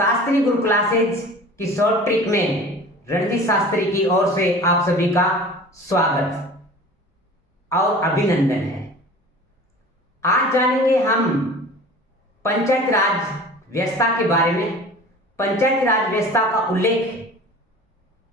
शास्त्री गुरु classes की short trick में रणजीत शास्त्री की ओर से आप सभी का स्वागत और अभिनंदन है। आज जानेंगे हम पंचायत राज व्यवस्था के बारे में। पंचायत राज व्यवस्था का उल्लेख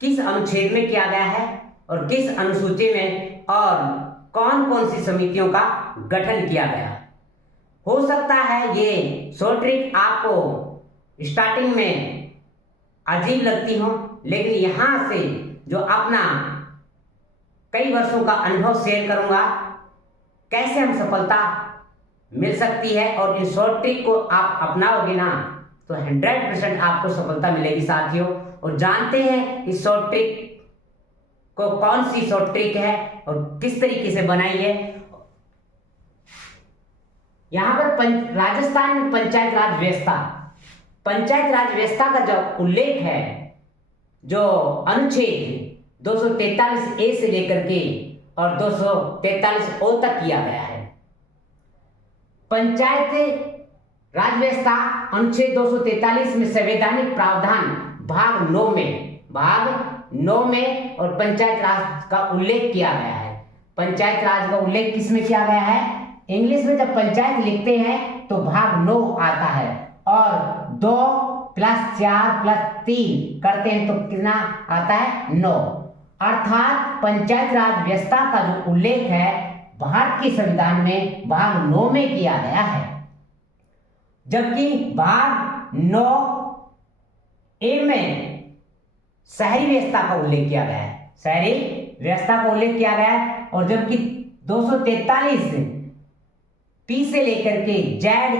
किस अनुच्छेद में किया गया है और किस अनुसूची में, और कौन कौन सी समितियों का गठन किया गया। हो सकता है ये शॉर्ट ट्रिक आपको स्टार्टिंग में अजीब लगती हो, लेकिन यहां से जो अपना कई वर्षों का अनुभव शेयर करूंगा, कैसे हम सफलता मिल सकती है, और इस शॉर्ट ट्रिक को आप अपनाओगे ना तो 100% आपको सफलता मिलेगी साथियों। और जानते हैं इस शॉर्ट ट्रिक को कौन सी शॉर्ट ट्रिक है और किस तरीके से बनाई है। यहां पर राजस्थान में पंचायत राज व्यवस्था का जो उल्लेख है, जो अनुच्छेद 243 ए से लेकर के और 243 ओ तक किया गया है। पंचायत राज व्यवस्था अनुच्छेद 243 में संवैधानिक प्रावधान भाग 9 में और पंचायत राज का उल्लेख किया गया है। पंचायत राज का उल्लेख किस में किया गया है? इंग्लिश में जब पंचायत लिखते हैं तो भाग 9 आता है, और 2 + 4 + 3 करते हैं तो कितना आता है? 9। अर्थात पंचायत राज व्यवस्था का जो उल्लेख है भारत के संविधान में भाग 9 में किया गया है, जबकि भाग 9 ए में शहरी व्यवस्था का उल्लेख किया गया है। शहरी व्यवस्था का उल्लेख किया गया है, और जबकि 243 पी से लेकर के जेड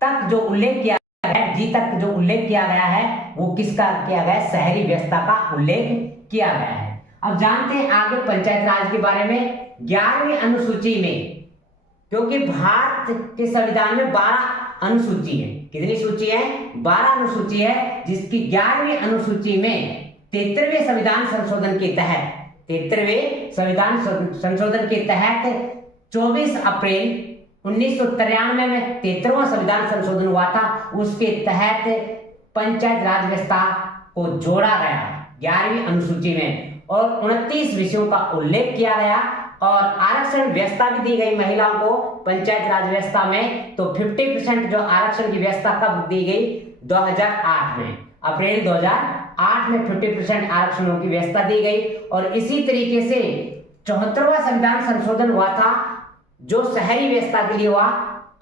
तक जो उल्लेख किया गया है, जी तक जो उल्लेख किया गया है, वो किसका किया गया है? शहरी व्यवस्था का उल्लेख किया गया है। अब जानते हैं आगे पंचायत राज के बारे में। 11वीं अनुसूची में, क्योंकि भारत के संविधान में 12 अनुसूची है। कितनी सूची है? 12 अनुसूची है, जिसकी 11वीं अनुसूची में 73वें संविधान संशोधन के तहत 24 अप्रैल 1993 में 73वां संविधान संशोधन हुआ था। उसके तहत पंचायत राज व्यवस्था को जोड़ा गया 11वीं अनुसूची में, और 29 विषयों का उल्लेख किया गया, और आरक्षण व्यवस्था भी दी गई महिलाओं को पंचायत राज व्यवस्था में। तो 50% जो आरक्षण की व्यवस्था कब दी गई? 2008 में, अप्रैल 2008 में 50% आरक्षणों की व्यवस्था दी गई। और इसी तरीके से 74वां संविधान संशोधन हुआ था, जो शहरी व्यवस्था के लिए हुआ,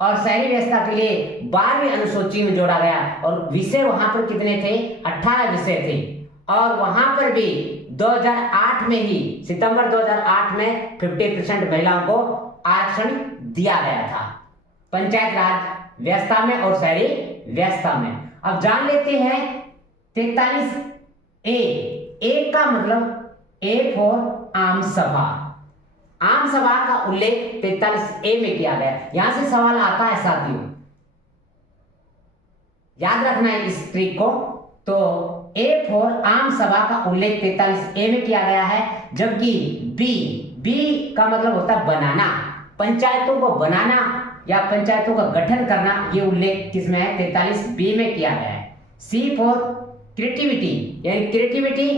और शहरी व्यवस्था के लिए 12वीं अनुसूची में जोड़ा गया, और विषय वहां पर कितने थे? 18 विषय थे। और वहां पर भी 2008 में ही, सितंबर 2008 में 50% महिलाओं को आरक्षण दिया गया था पंचायत राज व्यवस्था में और शहरी व्यवस्था में। अब जान लेते हैं 43 ए का मतलब ए फॉर आम सभा। आम सभा का उल्लेख 43 ए में किया गया। यहां से सवाल आता है साथियों, याद रखना है इस ट्रिक को। तो ए फॉर आम सभा का उल्लेख 43 ए में किया गया है, जबकि बी का मतलब होता है बनाना, पंचायतों को बनाना या पंचायतों का गठन करना। ये उल्लेख किसमें है? 43 बी में किया गया है। सी फॉर क्रिएटिविटी, यानी क्रिएटिविटी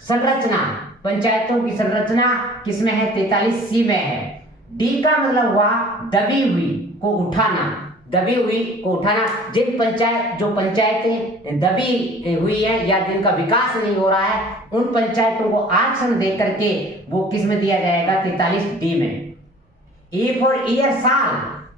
संरचना, पंचायतों की संरचना किसमें है? 43 सी में है। डी का मतलब हुआ दबी हुई को उठाना, जो पंचायतें दबी हुई है या जिनका विकास नहीं हो रहा है, उन पंचायतों को आरक्षण दे करके वो किस में दिया जाएगा? 43 डी में। ई फॉर ईयर,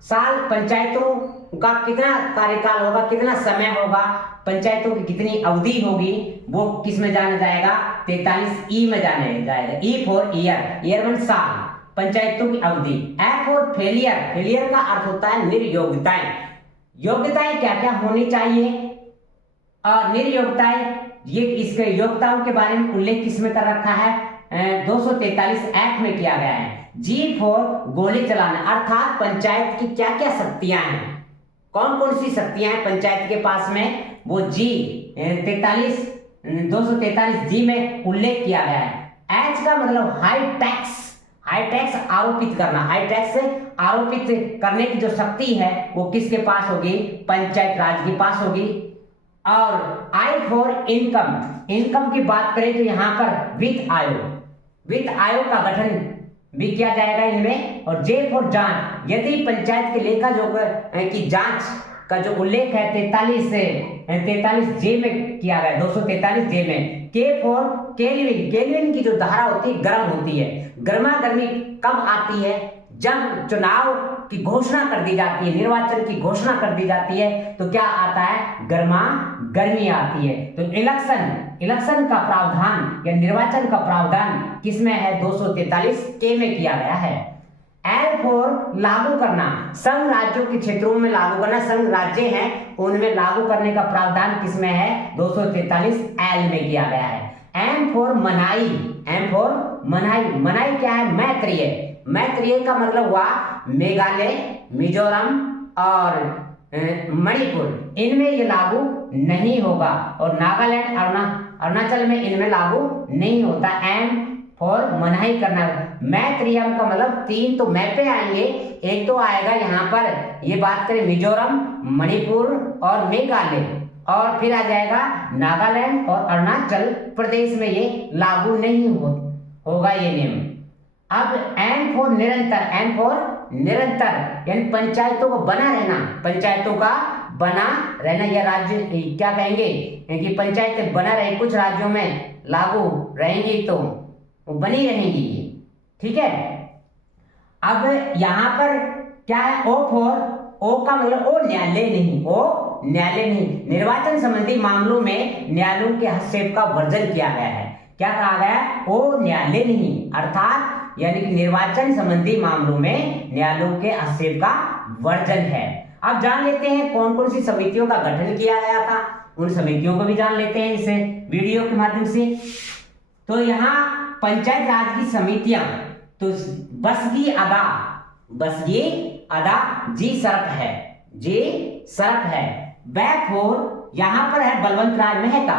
साल पंचायतों का कितना कार्यकाल होगा, कितना समय होगा, पंचायतों की कितनी अवधि होगी, वो किस में जाना जाएगा? 43 ई में जाना जाएगा। ई फॉर ईयर वन साल, पंचायतों की अवधि। एफ फॉर फेलियर का अर्थ होता है निर्योग्यताएं। योग्यताएं क्या क्या होनी चाहिए, और निर्योग्यताएं, ये इसके योग्यताओं के बारे में उल्लेख किसमें कर रखा है? 243 एक्ट में किया गया है। जी फॉर गोली चलाना, अर्थात पंचायत की क्या क्या शक्तियां हैं, कौन कौन सी शक्तियां हैं पंचायत के पास में, वो जी 243 जी में उल्लेख किया गया है। एच का मतलब हाई हाई टैक्स आरोपित करना, हाई टैक्स आरोपित करने की जो शक्ति है वो किसके पास होगी? पंचायत राज के पास होगी। और आई फॉर इनकम, इनकम की बात करें तो यहाँ पर वित्त आयोग, वित्त आयोग का गठन भी किया जाएगा इनमें। और जे फॉर जांच, यदि पंचायत के लेखा जोखा की जांच का जो उल्लेख है 43 जे में किया गया, 243 जे में। के फॉर केल्विन, केल्विन की जो धारा होती है गर्म होती है। गर्मा गर्मी कब आती है? जब चुनाव की घोषणा कर दी जाती है, निर्वाचन की घोषणा कर दी जाती है, तो क्या आता है? गर्मा गर्मी आती है। तो इलेक्शन का प्रावधान या निर्वाचन का प्रावधान किसमें है? 243 के में किया गया है। एल फॉर लागू करना, संघ राज्यों के क्षेत्रों में लागू करना, संघ राज्य हैं उनमें लागू करने का प्रावधान किसमें है? 243 एल में किया गया है। एम फॉर मनाई, एम फॉर मनाई, मनाई क्या है? मैत्रेय, मैत्रेय का मतलब हुआ मेघालय, मिजोरम और मणिपुर, इनमें ये लागू नहीं होगा। और नागालैंड, अरुणाचल में इनमें लागू नहीं होता। एम फॉर मनाही करना। मैत्रेयम का मतलब 3 तो मै पे आएंगे, एक तो आएगा यहाँ पर ये बात करें मिजोरम, मणिपुर और मेघालय, और फिर आ जाएगा नागालैंड और अरुणाचल प्रदेश में ये लागू नहीं होगा ये नियम। अब एन फॉर निरंतर, एन फॉर निरंतर यानी पंचायतों को बना रहना, पंचायतों का बना रहना, या राज्य क्या कहेंगे कि पंचायतें बना रहे, कुछ राज्यों में लागू रहेंगी तो वो बनी रहेंगी ये, ठीक है। अब यहां पर क्या है? ओ फॉर, ओ का मतलब ओ न्यायालय नहीं, ओ न्यायालय नहीं, निर्वाचन संबंधी मामलों में न्यायालयों के हस्तक्षेप का वर्जन किया गया है। क्या कहा गया? ओ न्यायालय नहीं, अर्थात यानी कि निर्वाचन संबंधी मामलों में न्यायालयों के हस्तक्षेप का वर्जन है। अब जान लेते हैं कौन कौन सी समितियों का गठन किया गया था, उन समितियों को भी जान लेते हैं इस वीडियो के माध्यम से। तो यहाँ पंचायत राज की समितियां, तो बसगी अदा, बसगी अदा जी सरप है, जी सरप है। बैफोर यहाँ पर है बलवंत राय मेहता,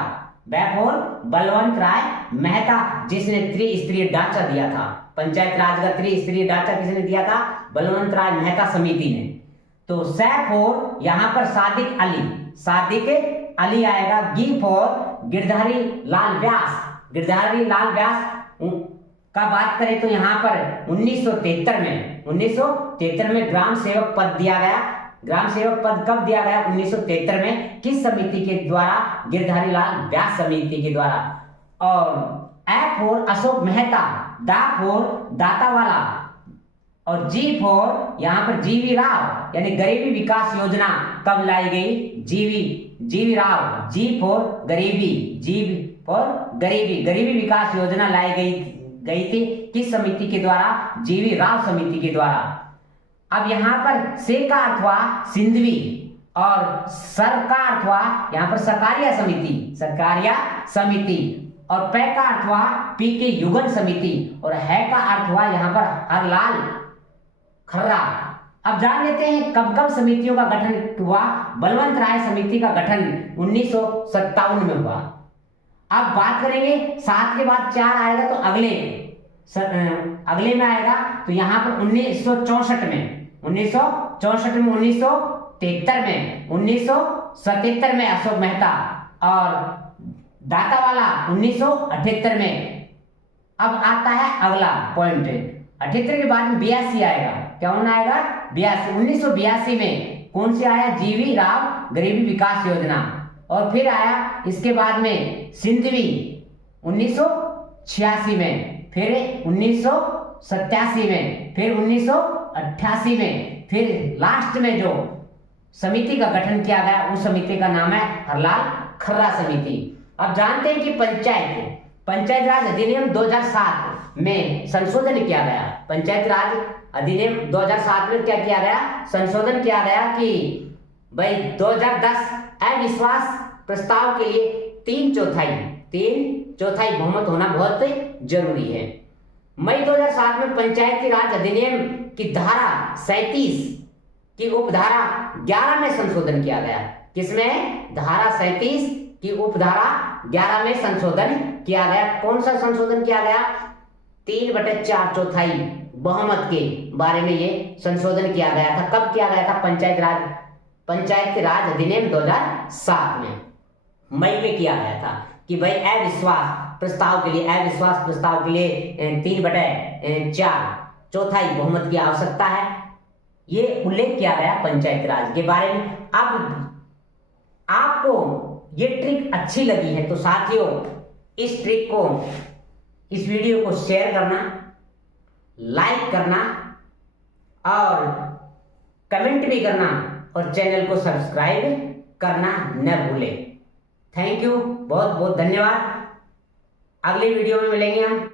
बैफोर बलवंत राय मेहता, जिसने त्रिस्तरीय ढांचा दिया था, पंचायत राज का त्रिस्तरीय ढांचा किसने दिया था? बलवंत राय मेहता समिति ने। तो सैफोर यहाँ पर सादिक अली, सादिक अली आएगा। गी फॉर गिरधारी लाल व्यास, गिरधारी लाल व्यास का बात करें तो यहाँ पर 1973 में ग्राम सेवक पद दिया गया। ग्राम सेवक पद कब दिया गया? 1973 में। किस समिति के द्वारा? गिरधारी लाल व्यास समिति के द्वारा। और ए फॉर अशोक मेहता, दा फॉर दातावाला, और जी फॉर यहाँ पर जीवी राव, यानी गरीबी विकास योजना कब लाई गई? जीवी राव, जी फॉर गरीबी, जीवी फॉर गरीबी, गरीबी विकास योजना लाई गई थी किस समिति के द्वारा? जीवी राव समिति के द्वारा। अब यहाँ पर से का अर्थ हुआ सिंधवी, और सर का अर्थ हुआ यहाँ पर सरकारिया समिति, सरकारिया समिति, और पे का अर्थ हुआ पी के युगल समिति, और है का अर्थ हुआ यहाँ पर हरलाल खर्रा। अब जान लेते हैं कब कब समितियों का गठन हुआ। बलवंत राय समिति का गठन 1957 में हुआ। अब बात करेंगे 7 के बाद 4 आएगा तो अगले में आएगा, तो यहाँ पर 1964 में, 1963 में, 1977 में अशोक मेहता, और दातावाला 1978 में। अब आता है अगला पॉइंट, 78 के बाद में 82 आएगा। कौन आएगा? 82। 1982 में कौन से आया? जीवी राव गरीबी विकास योजना। और फिर आया इसके बाद में सिंधवी 1986 में, फिर 1987 में, फिर 1988 में, फिर लास्ट में जो समिति का गठन किया गया उस समिति का नाम है हरलाल खर्रा समिति। अब जानते हैं कि पंचायत राज अधिनियम 2007 में संशोधन किया गया। पंचायत राज अधिनियम 2007 में क्या किया गया? संशोधन किया गया कि भाई 2010 अविश्वास प्रस्ताव के लिए 3/4 बहुमत होना बहुत जरूरी है। मई 2007 में पंचायती राज अधिनियम की धारा 37 की उपधारा 11 में संशोधन किया गया। किसमें? धारा 37 की उपधारा 11 में संशोधन किया गया। कौन सा संशोधन किया गया? 3/4 बहुमत के बारे में ये संशोधन किया गया था। कब किया गया था? पंचायती राज अधिनियम 2007 में मई में किया गया था कि भाई अविश्वास प्रस्ताव के लिए 3/4 चौथाई बहुमत की आवश्यकता है। ये उल्लेख किया गया पंचायती राज के बारे में। अब आपको ये ट्रिक अच्छी लगी है तो साथियों इस ट्रिक को, इस वीडियो को शेयर करना, लाइक करना और कमेंट भी करना और चैनल को सब्सक्राइब करना न भूलें। थैंक यू, बहुत बहुत धन्यवाद। अगले वीडियो में मिलेंगे हम।